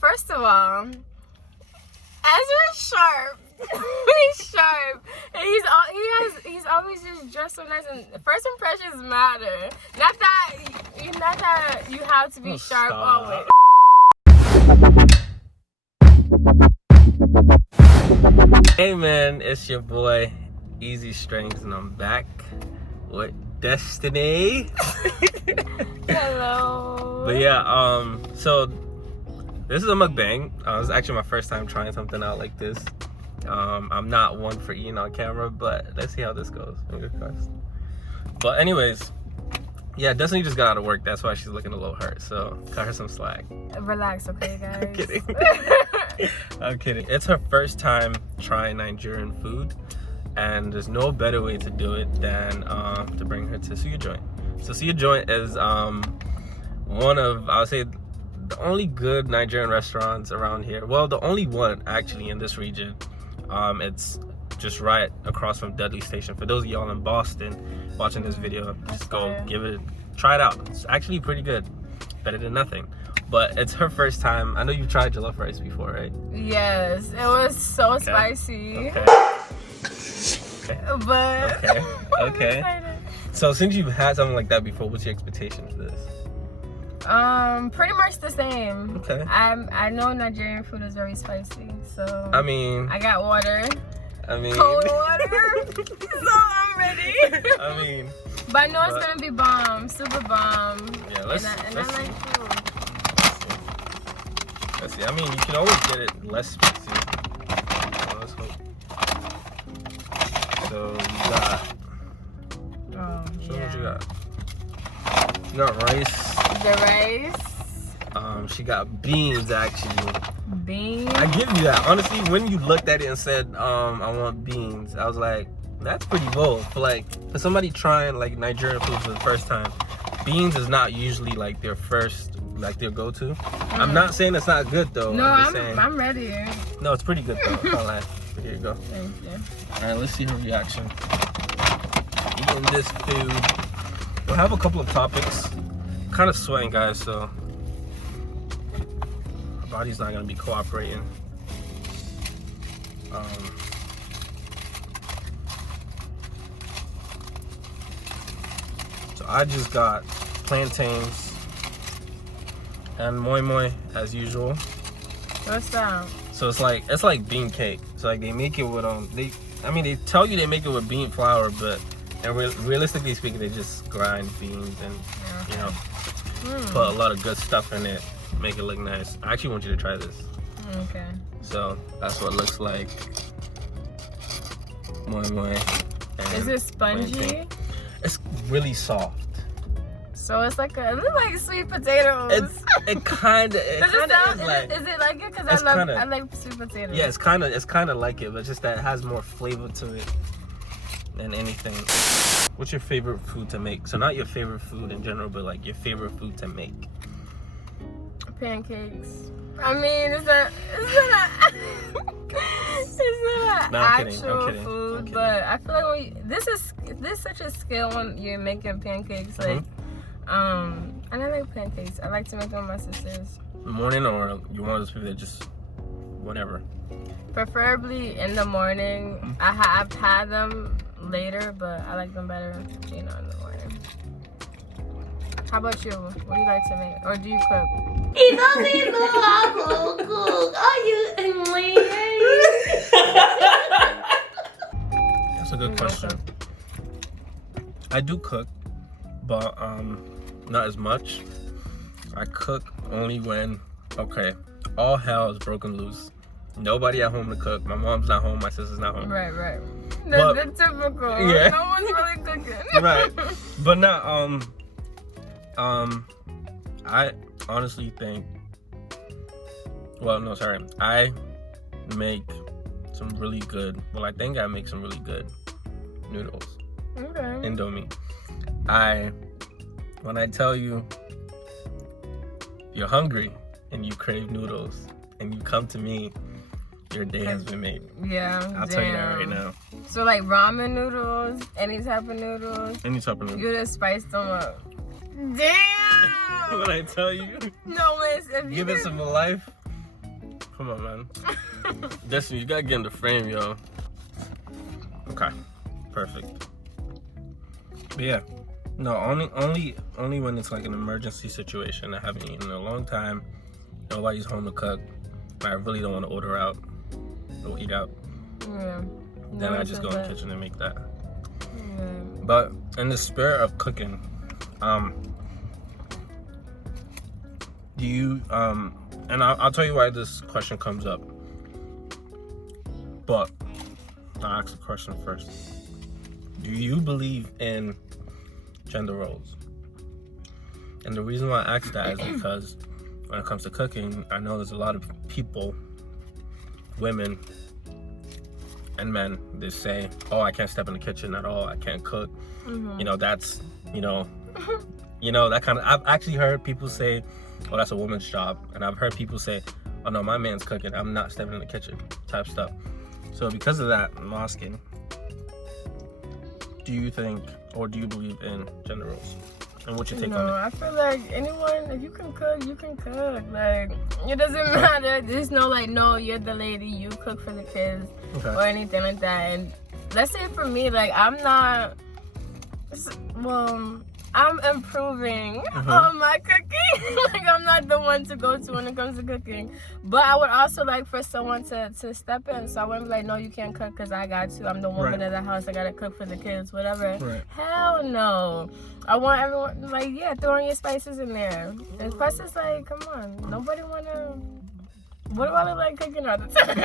first of all, Ezra's sharp. He's sharp, and he's always just dressed so nice. And first impressions matter. Not that you have to be sharp always. Hey man, it's your boy Eazystringz, and I'm back with Destiney. Hello. But yeah, so this is a mukbang. It's actually my first time trying something out like this. I'm not one for eating on camera, but let's see how this goes. Fingers crossed. But anyways, yeah, Destiney just got out of work. That's why she's looking a little hurt. So cut her some slack. Relax, okay, guys. I'm kidding. I'm kidding. It's her first time trying Nigerian food, and there's no better way to do it than to bring her to Suya Joint. So Suya Joint is one of, I would say, the only good Nigerian restaurants around here. Well, the only one actually in this region. It's just right across from Dudley Station. For those of y'all in Boston watching this video, just go try it out. It's actually pretty good, better than nothing. But it's her first time. I know you've tried jollof rice before, right? Yes, it was so spicy. Okay. But Okay. So since you've had something like that before, what's your expectation for this? Pretty much the same. Okay. I know Nigerian food is very spicy, so I mean, I got water. Cold water. So I'm ready. I mean, but I know it's gonna be bomb, super bomb. Yeah, let's I like food. Let's see. I mean, you can always get it less spicy. So let's hope. So you got. What you got? You got rice. The rice. She got beans actually. Beans. I give you that. Honestly, when you looked at it and said, I want beans, I was like, that's pretty bold. For somebody trying like Nigerian food for the first time, beans is not usually like their first, like their go-to. I'm not saying it's not good though. No, I'm ready. No, it's pretty good though. Can't lie. Here you go. Thank you. All right, let's see her reaction. Eating this food. We'll have a couple of topics. Kind of sweating, guys, so our body's not gonna be cooperating. So I just got plantains and moi moi as usual. What's that? So it's like bean cake. So like they make it with they tell you they make it with bean flour, but realistically speaking, they just grind beans and put a lot of good stuff in it, make it look nice. I actually want you to try this. Okay. So that's what it looks like. Moi moi. Is it spongy? It's really soft. So it's like it looks like sweet potatoes. It kind of is like. Is it like it? Because I like sweet potatoes. Yeah, it's kind of like it, but just that it has more flavor to it than anything. What's your favorite food to make? So not your favorite food in general, but like your favorite food to make. Pancakes. I mean, it's not actual food, but I feel like this is such a skill when you're making pancakes. Like, and I like pancakes. I like to make them with my sisters. Morning, or you one of those people that just whatever? Preferably in the morning. I've had them later, but I like them better, in the morning. How about you? What do you like to make? Or do you cook? He doesn't know how to cook. Are you? That's a good question. I do cook, but not as much. I cook only when all hell is broken loose. Nobody at home to cook. My mom's not home. My sister's not home. Right. The typical. Yeah. No one's really cooking. Right. But not I honestly think. Well, no, sorry. I make some really good. Well, I think I make some really good noodles. Okay. Indomie. When I tell you you're hungry and you crave noodles and you come to me, your day has been made. Yeah. I'll tell you that right now. So like ramen noodles, any type of noodles. Any type of noodles. You just spice them up. Damn. When I tell you. No, Liz, if you give it some life. Come on, man. Destiny, you gotta get in the frame, yo. Okay, perfect. But yeah, no, only when it's like an emergency situation. I haven't eaten in a long time. Nobody's home to cook. I really don't want to order out or eat out. Yeah. Then I just go in the kitchen and make that. Yeah. But in the spirit of cooking, do you and I'll tell you why this question comes up. But I'll ask the question first. Do you believe in gender roles? And the reason why I ask that is because when it comes to cooking, I know there's a lot of people, women and men, they say, oh, I can't step in the kitchen at all, I can't cook. Mm-hmm. You know, that's, you know, that kind of, I've actually heard people say, oh, that's a woman's job. And I've heard people say, oh no, my man's cooking, I'm not stepping in the kitchen, type stuff. So because of that, I'm asking, do you think, or do you believe in gender roles? And what's your take on it? I feel like anyone, if you can cook, you can cook. Like, it doesn't matter. There's no like, no, you're the lady, you cook for the kids, or anything like that. And let's say for me, like, I'm not, well, I'm improving on my cooking. Like, I'm not the one to go to when it comes to cooking. But I would also like for someone to step in. So I wouldn't be like, no, you can't cook because I got to. I'm the woman of the house. I got to cook for the kids, whatever. Right. Hell no. I want everyone, like, yeah, throwing your spices in there. And plus, it's like, come on. Nobody want to... What do I look like cooking all the time?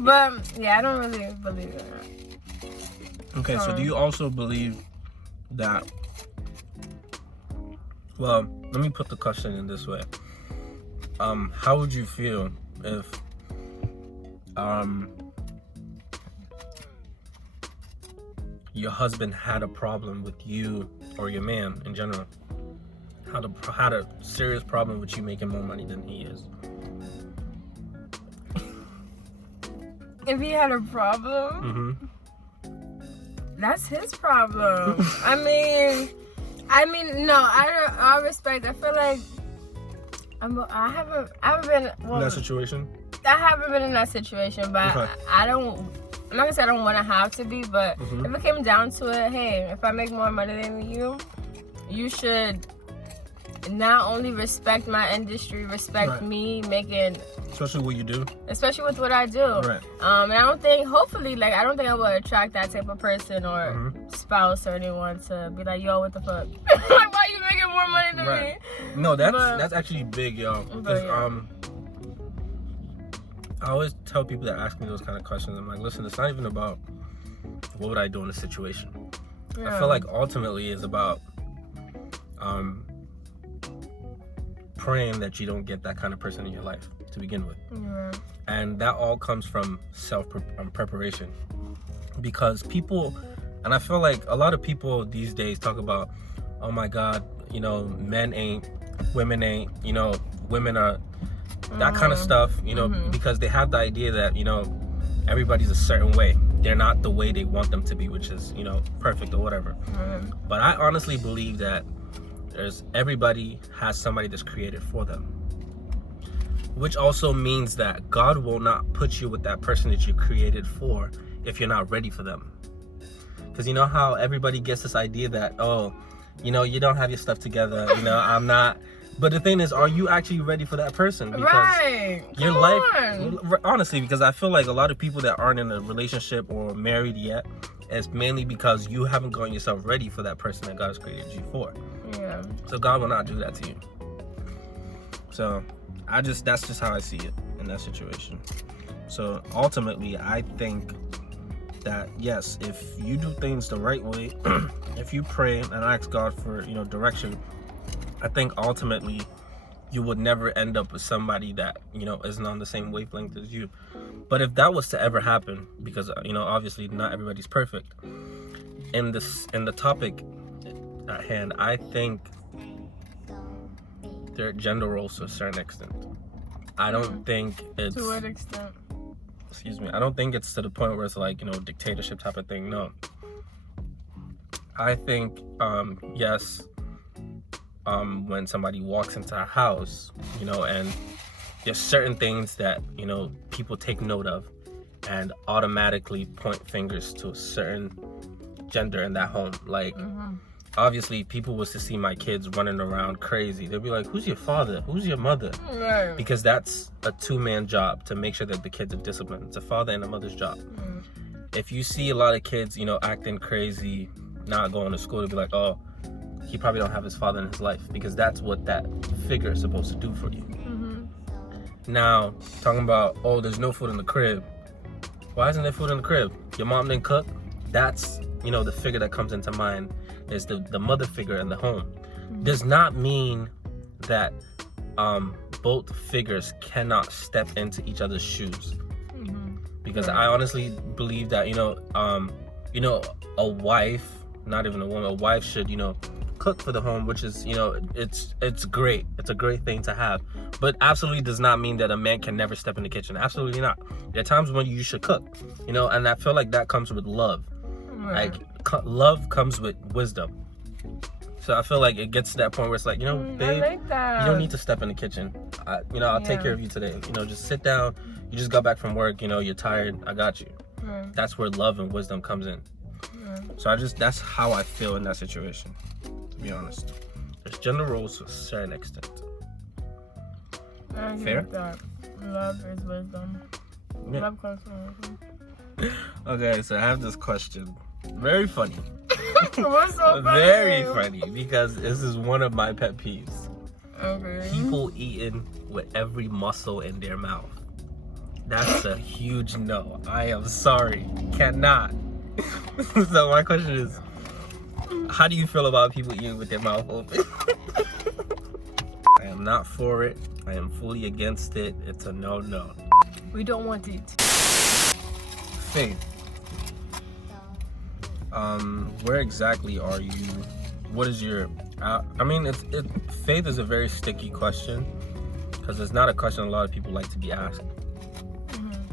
But, yeah, I don't really believe in that. Okay, so do you also believe that... Well, let me put the question in this way. How would you feel if your husband had a problem with you or your man in general? Had a serious problem with you making more money than he is? If he had a problem, that's his problem. I mean, no, I respect. I feel like I haven't been in that situation. I haven't been in that situation, but I don't. I'm not gonna say I don't want to have to be, but if it came down to it, hey, if I make more money than you, you should not only respect my industry, respect me making. Especially what you do. Especially with what I do. Right. And I don't think, hopefully, like, I don't think I would attract that type of person or spouse or anyone to be like, yo, what the fuck? Like, why you making more money than me? No, that's actually big, yo. Because, I always tell people that ask me those kind of questions, I'm like, listen, it's not even about what would I do in a situation. I feel like ultimately it's about praying that you don't get that kind of person in your life to begin with. And that all comes from preparation. Because people, and I feel like a lot of people these days talk about, oh my God, you know, men ain't, women ain't, you know, women are, that kind of stuff, you know, because they have the idea that, you know, everybody's a certain way. They're not the way they want them to be, which is, you know, perfect or whatever. But I honestly believe that everybody has somebody that's created for them. Which also means that God will not put you with that person that you created for if you're not ready for them. Because you know how everybody gets this idea that, oh, you know, you don't have your stuff together, you know, I'm not. But the thing is, are you actually ready for that person? Because your life, honestly, because I feel like a lot of people that aren't in a relationship or married yet, it's mainly because you haven't gotten yourself ready for that person that God has created you for. So God will not do that to you. So that's just how I see it in that situation. So ultimately, I think that yes, if you do things the right way, if you pray and ask God for, you know, direction, I think ultimately you would never end up with somebody that, you know, isn't on the same wavelength as you. But if that was to ever happen, because, you know, obviously not everybody's perfect, in the topic at hand, I think there are gender roles to a certain extent. I don't think it's... To what extent? Excuse me. I don't think it's to the point where it's like, you know, dictatorship type of thing. No. I think, yes, when somebody walks into a house, you know, and there's certain things that, you know, people take note of and automatically point fingers to a certain gender in that home. Like, obviously, people was to see my kids running around crazy. They'd be like, who's your father? Who's your mother? Right. Because that's a two-man job to make sure that the kids are disciplined. It's a father and a mother's job. If you see a lot of kids, you know, acting crazy, not going to school, they'll be like, oh, he probably don't have his father in his life, because that's what that figure is supposed to do for you. Now, talking about, oh, there's no food in the crib. Why isn't there food in the crib? Your mom didn't cook? That's, you know, the figure that comes into mind is the mother figure in the home. Does not mean that both figures cannot step into each other's shoes. Because I honestly believe that, you know, a wife, not even a woman, a wife should, you know, cook for the home, which is, you know, it's great. It's a great thing to have, but absolutely does not mean that a man can never step in the kitchen. Absolutely not. There are times when you should cook, you know, and I feel like that comes with love. Like, love comes with wisdom. So I feel like it gets to that point where it's like, you know, babe, I like that. you don't need to step in the kitchen. I'll take care of you today. You know, just sit down. You just got back from work, you know, you're tired. I got you. That's where love and wisdom comes in. So that's how I feel in that situation, to be honest. There's gender roles to a certain extent. Fair? That. Love is wisdom. Yeah. Love comes from wisdom. Okay, so I have this question. Very funny. What's so funny? Very funny, because this is one of my pet peeves. Okay. People eating with every muscle in their mouth. That's a huge no. I am sorry. Cannot. So my question is, how do you feel about people eating with their mouth open? I am not for it. I am fully against it. It's a no. We don't want it. Faith. Where exactly are you? What is your? I mean, faith is a very sticky question, because it's not a question a lot of people like to be asked.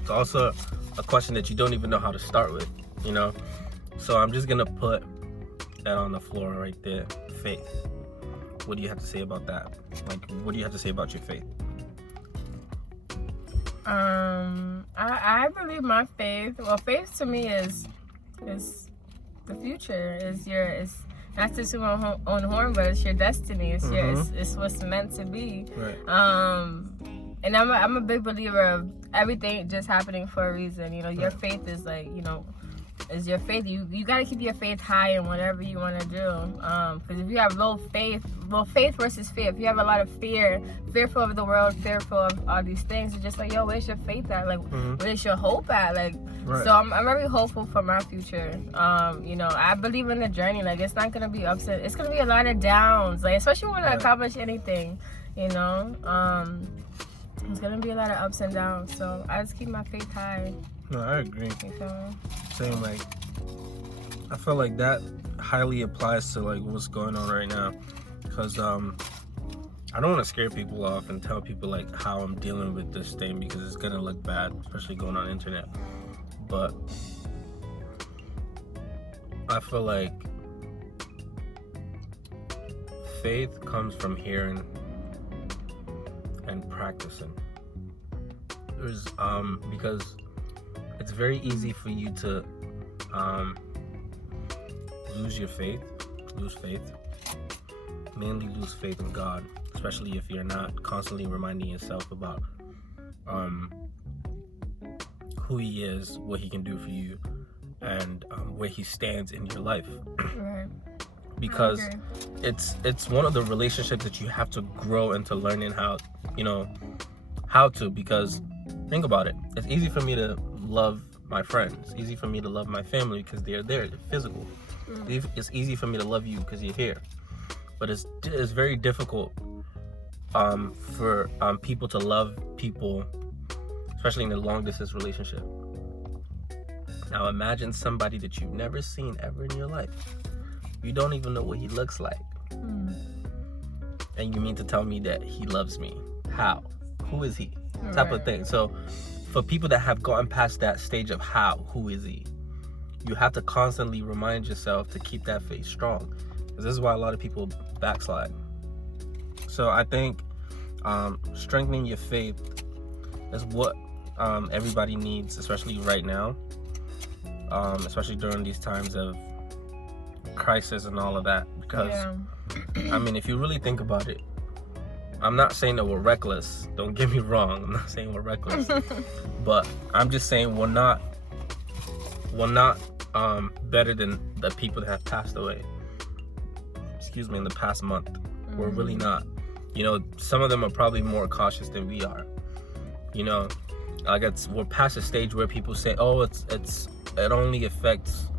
It's also a question that you don't even know how to start with, you know. So I'm just gonna put that on the floor right there. Faith. What do you have to say about that? Like, what do you have to say about your faith? I believe my faith. Well, faith to me is the future. Is not to toot my own horn, but it's your destiny. It's it's what's meant to be. Right. And I'm a big believer of everything just happening for a reason. You know, your faith is like, you know, is your faith. You got to keep your faith high in whatever you want to do. Because if you have low faith versus fear. If you have a lot of fearful of the world, fearful of all these things, it's just like, yo, where's your faith at? Like, where's your hope at? Like, so I'm very hopeful for my future. You know, I believe in the journey. Like, it's not gonna be upset. It's gonna be a lot of downs. Like, especially when I accomplish anything. You know, it's gonna be a lot of ups and downs. So I just keep my faith high. No, I agree. Okay. Same, like, I feel like that highly applies to like what's going on right now, because I don't want to scare people off and tell people like how I'm dealing with this thing, because it's gonna look bad, especially going on the internet. But I feel like faith comes from hearing and practicing. There's because it's very easy for you to lose faith, mainly lose faith in God, especially if you're not constantly reminding yourself about who He is, what He can do for you, and where He stands in your life. Right. Because it's one of the relationships that you have to grow into learning how to, because think about it. It's easy for me to love my friends. It's easy for me to love my family because they're there, they're physical. It's easy for me to love you because you're here. But it's very difficult for people to love people, especially in a long distance relationship. Now imagine somebody that you've never seen ever in your life. You don't even know what he looks like. And you mean to tell me that he loves me? How? Who is he? Type of thing. So for people that have gotten past that stage of who is he? You have to constantly remind yourself to keep that faith strong. Because this is why a lot of people backslide. So I think strengthening your faith It's what everybody needs, especially right now, especially during these times of crisis and all of that. Because I mean, if you really think about it, I'm not saying that we're reckless. Don't get me wrong. I'm not saying we're reckless, but I'm just saying we're not better than the people that have passed away. Excuse me, in the past month. We're really not. You know, some of them are probably more cautious than we are. You know, like we're past a stage where people say, "Oh, it only affects,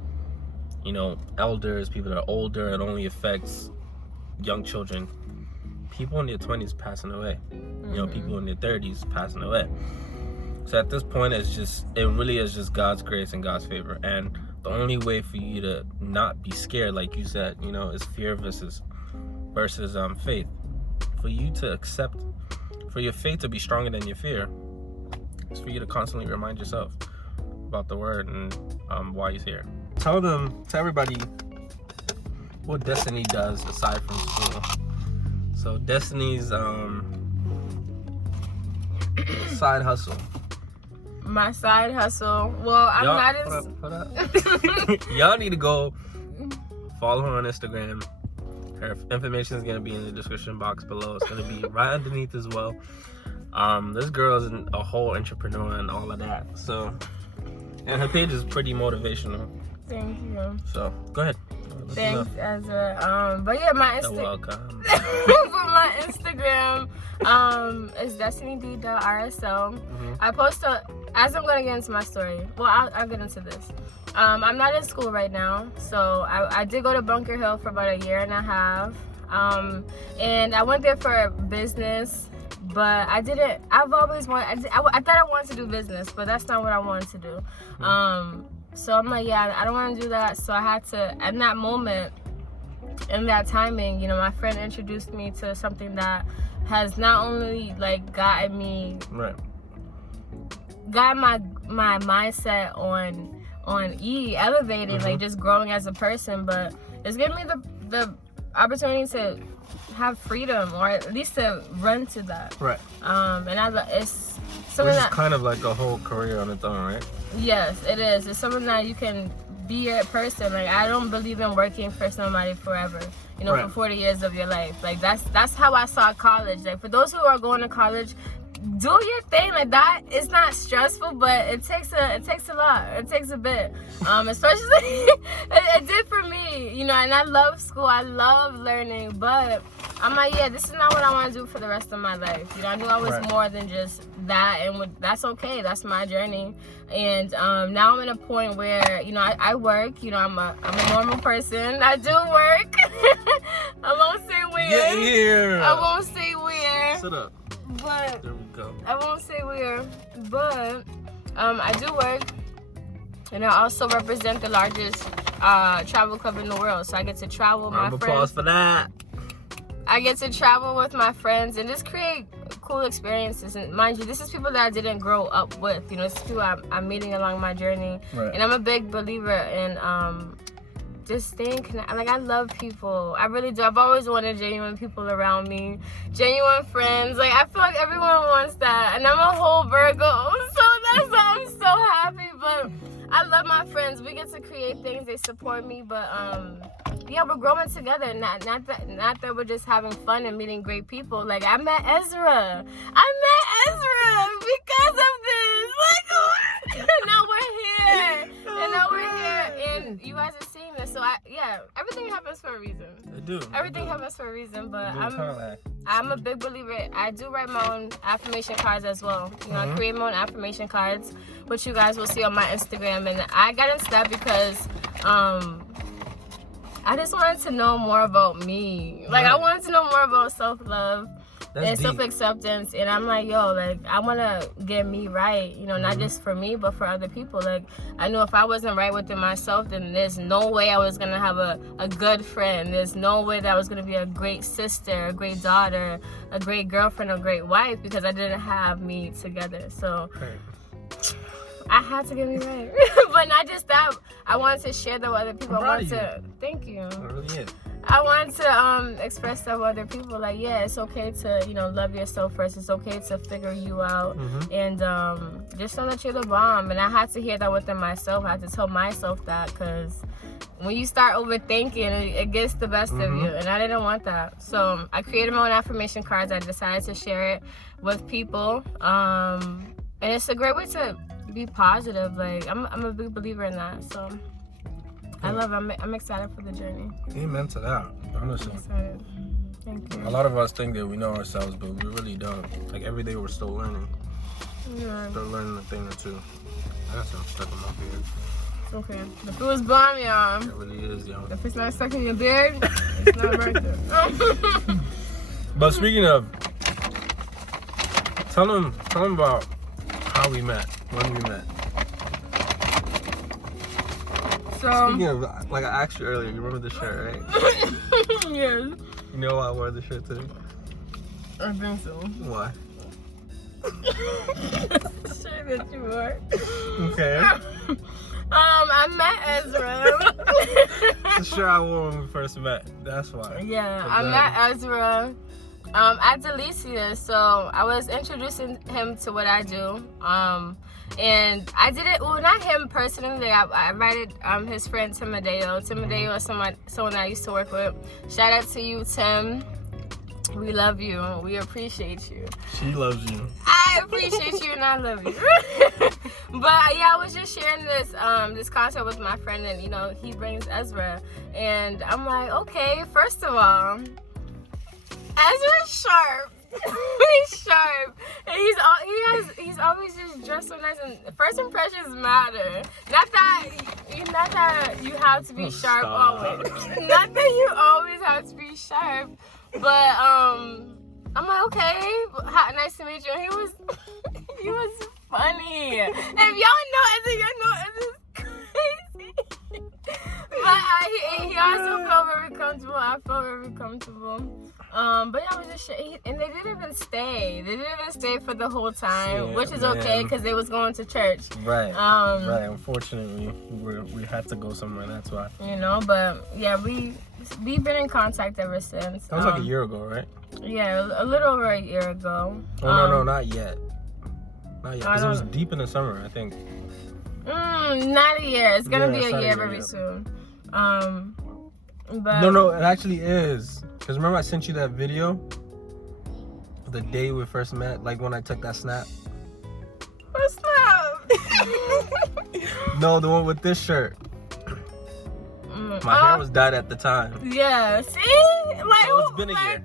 you know, elders, people that are older. It only affects young children." People in their 20s passing away. You know, people in their 30s passing away. So at this point, it really is just God's grace and God's favor. And the only way for you to not be scared, like you said, you know, is fear versus faith. For you to accept, for your faith to be stronger than your fear, is for you to constantly remind yourself about the word and why he's here. Tell everybody what Destiney does aside from school. So Destiney's side hustle. My side hustle. Well, I'm not as... Hold up. Y'all need to go follow her on Instagram. Her information is going to be in the description box below. It's going to be right underneath as well. This girl is a whole entrepreneur and all of that. So, and her page is pretty motivational. Thank you. So, go ahead. Thanks, Ezra. But yeah, my You're welcome. my Instagram is destiney.rsl. I post as I'm gonna get into my story. Well, I'll get into this. I'm not in school right now, so I did go to Bunker Hill for about 1.5 years. And I went there for business, but I didn't. I've always wanted. I thought I wanted to do business, but that's not what I wanted to do. So I'm like, yeah, I don't want to do that. So I had to, at that moment, in that timing, you know, my friend introduced me to something that has not only like gotten my mindset on elevating, like just growing as a person, but it's given me the opportunity to have freedom, or at least to run to that. Right. And it's something that kind of like a whole career on its own, right? Yes, it is. It's something that you can be a person. Like, I don't believe in working for somebody forever. You know, for 40 years of your life. Like, that's how I saw college. Like, for those who are going to college, do your thing. Like, that is not stressful, but it takes a lot. It takes a bit. Especially it did for me. You know, and I love school. I love learning, but I'm like, yeah, this is not what I want to do for the rest of my life. You know, I knew I was more than just that, and that's okay. That's my journey. And now I'm in a point where, you know, I work. You know, I'm a normal person. I do work. I won't say where. Get here. I won't say where. Sit up. But there we go. I won't say where. But I do work, and I also represent the largest travel club in the world. So I get to travel with my friends. Applause for that. I get to travel with my friends and just create cool experiences. And mind you, this is people that I didn't grow up with. You know, it's people I'm meeting along my journey. Right. And I'm a big believer in just staying connected. Like, I love people. I really do. I've always wanted genuine people around me, genuine friends. Like, I feel like everyone wants that. And I'm a whole Virgo, so that's why I'm so happy. But I love my friends. We get to create things. They support me, but yeah, we're growing together. Not that we're just having fun and meeting great people. Like, I met Ezra because of this. Like, now we're here. And now we're here. And you guys are seeing this. So, everything happens for a reason. I do. Everything happens for a reason. But I'm a big believer. I do write my own affirmation cards as well. You know, I create my own affirmation cards, which you guys will see on my Instagram. And I got into that because I just wanted to know more about me. Like, I wanted to know more about self-love and self-acceptance. And I'm like, yo, like, I want to get me right. You know, not just for me, but for other people. Like, I knew if I wasn't right within myself, then there's no way I was going to have a good friend. There's no way that I was going to be a great sister, a great daughter, a great girlfriend, a great wife, because I didn't have me together. So I had to get me right. But not just that. I wanted to share that with other people. Thank you. I want to express to other people, like, yeah, it's okay to, you know, love yourself first. It's okay to figure you out. And just know that you're the bomb. And I had to hear that within myself. I had to tell myself that, because when you start overthinking, it gets the best of you. And I didn't want that. So I created my own affirmation cards. I decided to share it with people. And it's a great way to be positive. Like, I'm a big believer in that. So I love it. I'm excited for the journey. Amen to that, honestly. I'm excited. Thank you. A lot of us think that we know ourselves, but we really don't. Like, every day we're still learning. Yeah. Still learning a thing or two. I got some stuck in my beard. It's okay. The food is bomb, y'all. It really is, y'all. If it's not stuck in your beard, it's not worth it. But speaking of, tell them about how we met, when we met. So, Speaking of, like I asked you earlier, you remember the shirt, right? yes. You know why I wore the shirt today? I think so. Why? Sure that you wore. Okay. I met Ezra. The shirt I wore when we first met. That's why. Yeah, I met Ezra at Delicious. So I was introducing him to what I do. And I did it, well, not him personally. I invited his friend Tim Adeo. Tim Adeo is someone that I used to work with. Shout out to you, Tim. We love you. We appreciate you. She loves you. I appreciate you and I love you. But yeah, I was just sharing this concept with my friend, and you know, he brings Ezra, and I'm like, okay, first of all, Ezra's sharp. He's sharp, and he's always just dressed so nice. And first impressions matter. Not that you have to be sharp always. Not that you always have to be sharp. But I'm like, okay, nice to meet you. And he was funny. If y'all know Ezra's crazy. But he also felt very comfortable. I felt very comfortable. But yeah, I was just and they didn't even stay. They didn't even stay for the whole time, which is okay because they was going to church. Right. Right. Unfortunately, we had to go somewhere. That's why. You know, but yeah, we've been in contact ever since. That was like a year ago, right? Yeah, a little over a year ago. Oh no, not yet. Not yet. Because it was deep in the summer, I think. Not a year. It's gonna be a year very soon. But no, it actually is. Because remember I sent you that video? The day we first met, like when I took that snap? What snap? No, the one with this shirt. My hair was dyed at the time. Yeah, see? Like, it's been a year.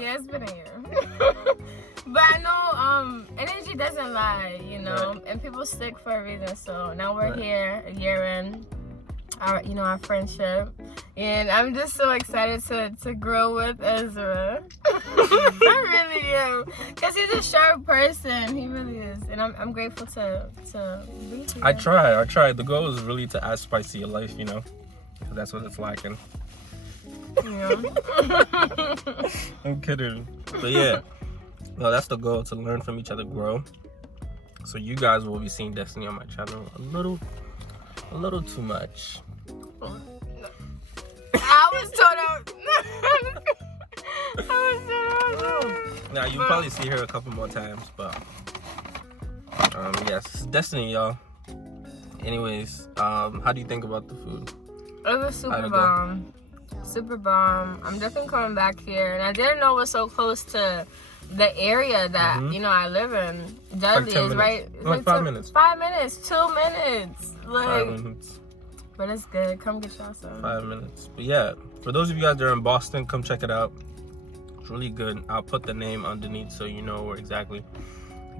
Yeah, it's been a year. But I know energy doesn't lie, you know, Right. and people stick for a reason. So now we're here, a year in. Our friendship, and I'm just so excited to grow with Ezra. I really am, because he's a sharp person. He really is, and I'm grateful to be here. I try. The goal is really to add spice to your life, you know, because that's what it's lacking. Yeah. I'm kidding, but yeah, no, that's the goal, to learn from each other, grow. So you guys will be seeing Destiney on my channel a little too much. I was told Now you probably see her a couple more times, but yes, Destiney, y'all. Anyways, how do you think about the food? It was super bomb. Super bomb. I'm definitely coming back here, and I didn't know it was so close to the area that you know I live in. Dudley is right. It's like 5 minutes. 5 minutes. 2 minutes. Like, 5 minutes. But it's good. Come get y'all some. 5 minutes. But yeah, for those of you guys that are in Boston, come check it out. It's really good. I'll put the name underneath so you know where exactly to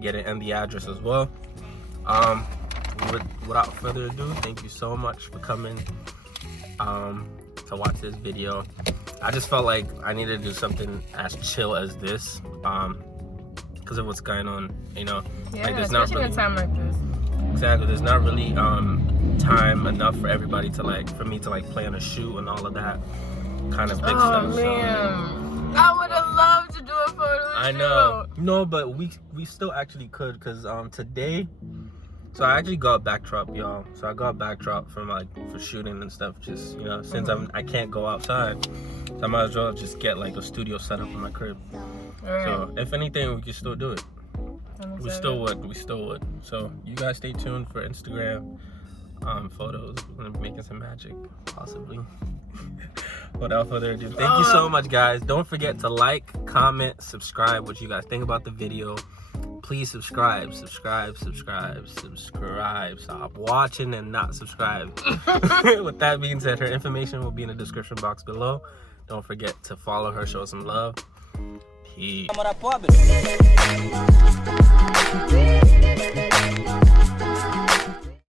get it, and the address as well. Without further ado, thank you so much for coming to watch this video. I just felt like I needed to do something as chill as this, because of what's going on, you know. Yeah, like, there's especially not really, in a time like this. Exactly. There's not really time enough for everybody to for me to plan a shoot and all of that kind of big stuff. Oh man, I would have loved to do a photo shoot. I know. No, but we still actually could, because today, So I actually got a backdrop, y'all. So I got a backdrop from like for shooting and stuff. Just, you know, since I can't go outside, so I might as well just get like a studio set up in my crib. Alright. So if anything, we can still do it. I'm We still would. So you guys stay tuned for Instagram photos. We're gonna be making some magic, possibly. Without further ado, thank you so much, guys. Don't forget to like, comment, subscribe. What you guys think about the video? Please subscribe. Stop watching and not subscribe. With that being said, her information will be in the description box below. Don't forget to follow her, show some love. Peace.